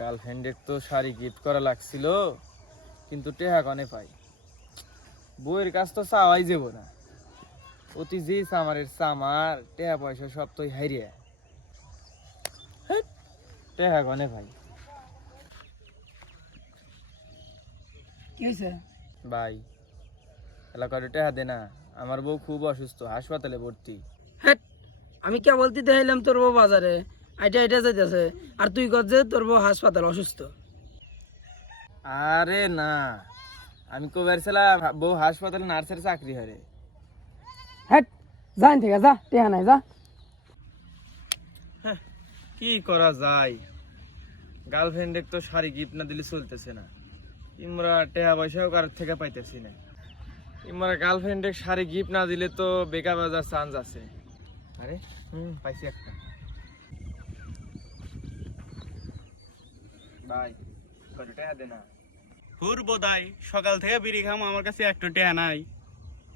গার্লফ্রেন্ডের তো শাড়ি গিফট করা লাগছিল কিন্তু টেহা কনে পাই। বইয়ের কাছ তো চাওয়াই যাব না। অতি যে সামারের সামার টেহা পয়সা সব তো হাইরিয়া টেহা কনে ভাই কি হয়েছে ভাই এলাকার টেহা দে না? আমার বউ খুব অসুস্থ হাসপাতালে ভর্তি। আমি কে বলতে দেখাইলাম তোর বউ বাজারে। আইটা আইটা যাইতেছে। আর তুই কর যে তোর বউ হাসপাতাল অসুস্থ। আরে না আমি কবার ছিলাম বউ হাসপাতালে নার্সের চাকরি হরে হ্যাট যাই থেকে যা টেহা নাই যা। কি করা যায়? গার্লফ্রেন্ডে তো শাড়ি গিফট না দিলে চলতেছে না। ইমরা টেহা পয়সাও কারোর থেকে পাইতেছি না। ইমরা গার্লফ্রেন্ডে শাড়ি গিফট না দিলে তো বেকার বাজার চান্স আছে। আরে হুম পাইছি একটা। ভাই কত সকাল থেকে বিড়ি খাম, আমার কাছে একটু টেয়া নাই।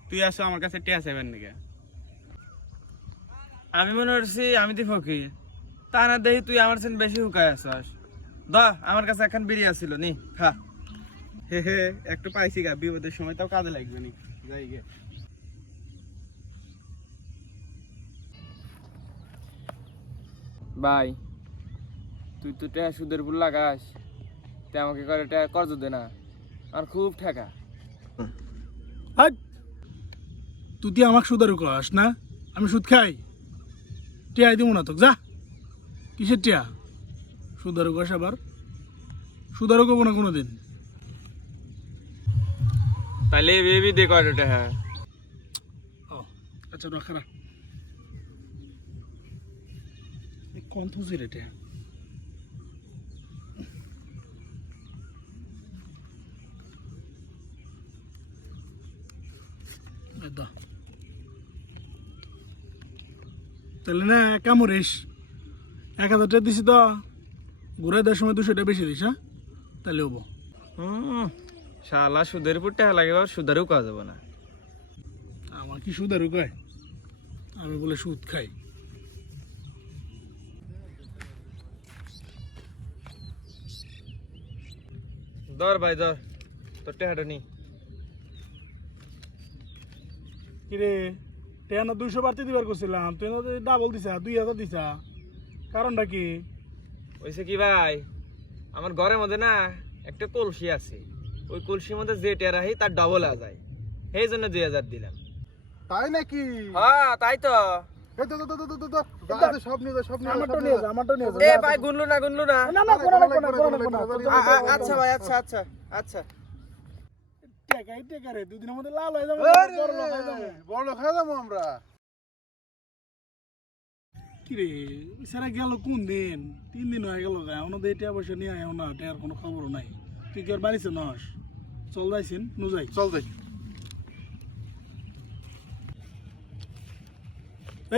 তুই আসো, আমার কাছে টেয়া সেভেন দিকে আমি মনে করছি, আমি তুই ফকি তা না দেখি তুই আমার চেয়ে বেশি হুকায় আছস। দা, আমার কাছে এখন বিড়ি আসছিল নি, খা। হে হে, একটু পাইছি গা, বিপদের সময় তাও কাজে লাগবে নি। যাই গে। ভাই তুই তো টাকা সুদের উপর লাগাস। তে আমাকে করে টাকা কর্জ দে না। আর খুব ঠেকা। তুই তুই আমাকে সুদারু করাস না? আমি সুদ খাই? টিয়াই দিব না তোকে যা। কিসের টিয়া? সুদারু কস আবার। সুদারু করব না কোনোদিন। তাহলে বেবি দে কয় টাকা ও আচ্ছা রাখা রাখ। কন্থ রে টিয়া এই দাও। তাহলে না কামড়িস এক হাজার টাকা দিছি তো ঘুরে দেওয়ার সময় দুশো টাকা বেশি দিস হ্যাঁ? তাহলে হব। শালা সুদের উপর টাকা লাগে সুদারও কাজ যাবে না। আমার কি সুদ আর কয়? আমি বলে সুদ খাই। ধর ভাই ধর তোর টাকাটা নি। কিরে তেন দুইশো বাড়তি দিবার করছিলাম তুই ডাবল দিছা দুই হাজার দিছা। কারণটা কি? ওইসে কি ভাই আমার ঘরের মধ্যে না একটা কলসি আছে। ওই কলসির মধ্যে যে টেরা রাখি তার ডবল আ যায়। সেই জন্য দুই হাজার দিলাম। তাই নাকি? হ্যাঁ তাই তো। এ ভাই আচ্ছা আচ্ছা আচ্ছা। টেকা রে দুদিনের মধ্যে লাল হয়ে যাবে বড় লোক হয়ে যাবে। বড় লোক হয়ে যাব আমরা। কিরে সারা গেল কোন দিন? তিন দিন হয়ে গেল গা ওনাদের এটা পয়সা নিয়ে আয় না টেয়ার কোনো খবর নাই। তুই কি আর বাড়িছে নস? চল যাইছেন নু যাই। চল যাই।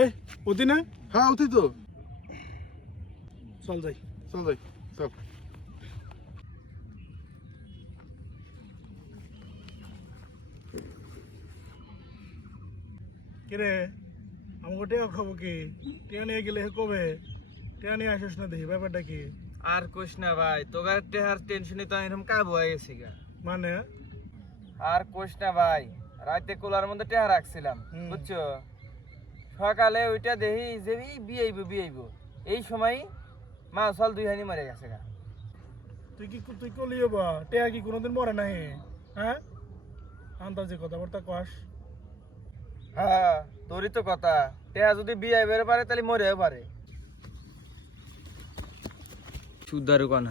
এই না? হ্যাঁ উঠি তো। চল যাই। চল যাই চল। কিরে? আমাকে টেয়া খাব কি? টেয়া নিয়ে গেলে কবে? টেয়া নিয়ে আসিস না দেখি ব্যাপারটা কি? আর কোশ না ভাই তোগার টেহার টেনশনে তো এরকম কাবু হয়ে গেছি গা। মানে? আর কোশ না ভাই রাতে কোলার মধ্যে টেহা রাখছিলাম। বুঝছ? সকালে ওইটা দেখি যে এই বিয়েইব বিয়েইব। এই সময় মা চল দুই হানি মরে গেছে গা। তুই কি তুই কলিও বা? টেয়া কি কোনোদিন মরে নাই হ্যাঁ? আন্দাজে কথাবার্তা কস। হ্যাঁ তোরই তো কথা। টেয়া যদি বিয়ে বেরো পারে তাহলে মরেও পারে। সুদারু কন